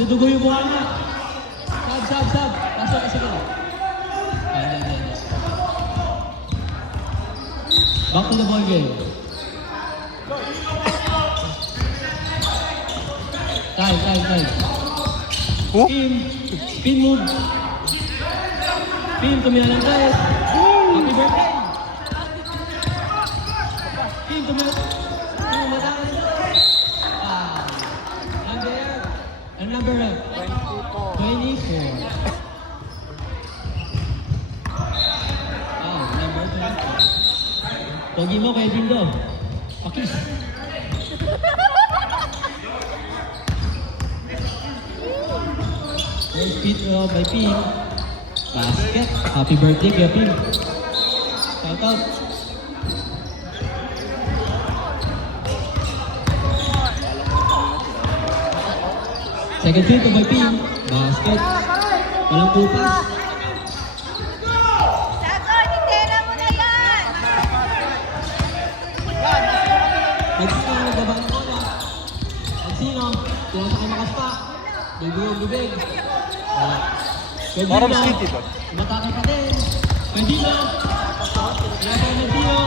Nagdudugo yung buha niya. Sab. Kasi ka. Back to the ball game. Time. Oh? Spin move. Spin, tumila ng tres. Happy birthday. Spin, tumila. Number 24. Number 24. Pogi mo kay Dindo. Pakis. First beat by Pim. Basket. Happy birthday kay Pim. Shout out. Second free to by Pim. Basket. Walang pupas. Sagot, itera mo na yan! Magsino ang nagbabang bola. Magsino. Pinasa kay Makaspa. Bibig. Parang skitty ba? Matake pa din. Medino. Pinasa kay Medino.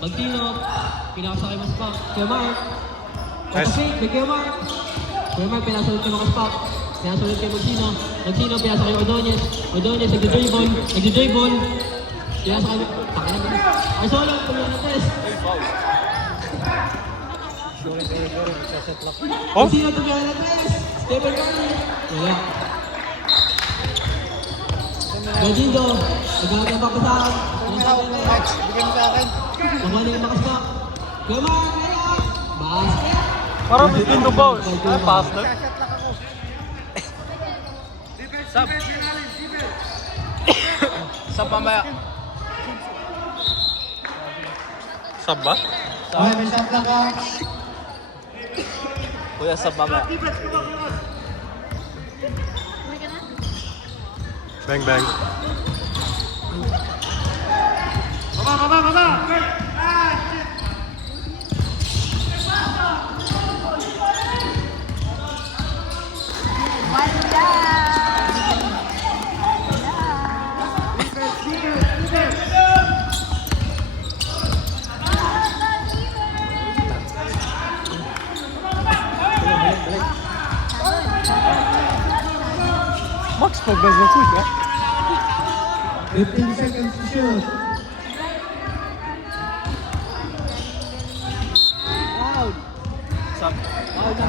Magtino. Pinasa kay Maspa. Kaya Mark. Kasi, bigyan mo. Kuya Mark, pinasulot kay Makaspak. Pinasulot kay Magsino. Magsino, pinasa kay Ordonez. Ordonez, nagdi-dribble. Pinasa kay... Arsolon, tuloy na test. Oh? Magsino, tuloy na test. Stable Curry. Wala. Gajindo, nagagawin ang bakusahan. Bigyan mo sa akin. Mamali kay Makaspak. Kuya Mark, basket. Parang bitin to bowl. Ay, pass na. Sab. Sab mamaya. Sab ba? Okay, may shot lang ka. Kuya, sab mamaya. Bang, bang. Baba! Max, pag-buzz na push, ha? 15 seconds to shoot. Sab.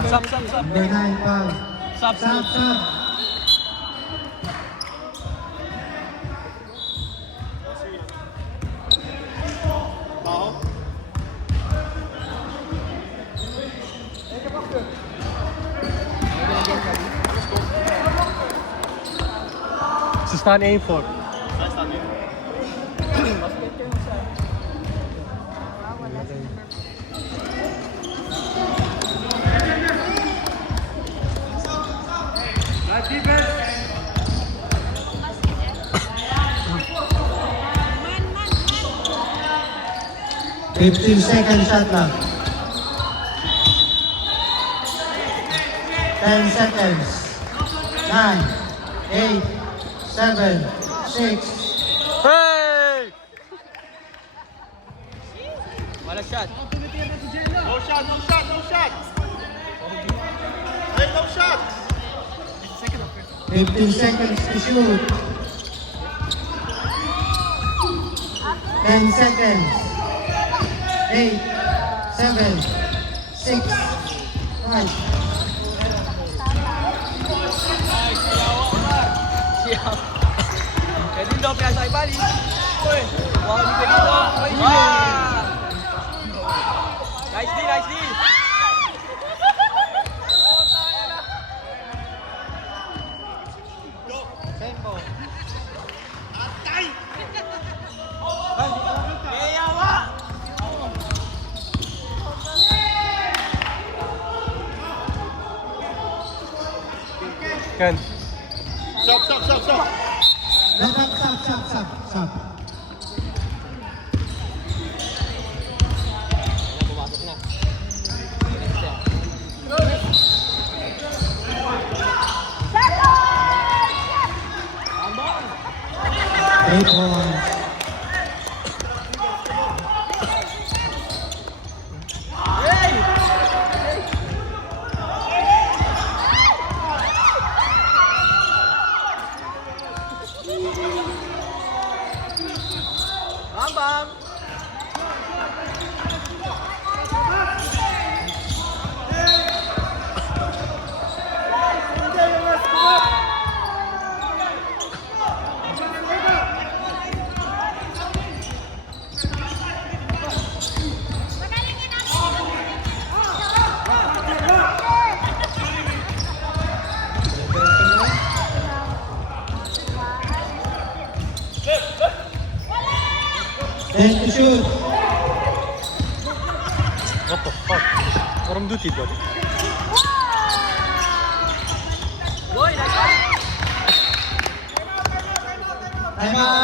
Sab. Number 9 pa. Sab. Sub. This is not aim for. Man. 15 seconds shot lang. 10 seconds. 9, 8, 7, 6. Hey! Wala shot. No shot. Hey, no shot. 15 seconds to shoot. 10 seconds. 8, 7, 6, 5. Pwede daw, kaya sa ibali. Uy! Wow, di ka dito. Wow! Nice D! Tempo. Atay! Yawa! Kan. Stop. Stop. Pumasok na. 8 points. Bang, bang. Ten to shoot. What the fuck? Waarom doet hij dat? Boy, nice. Time out.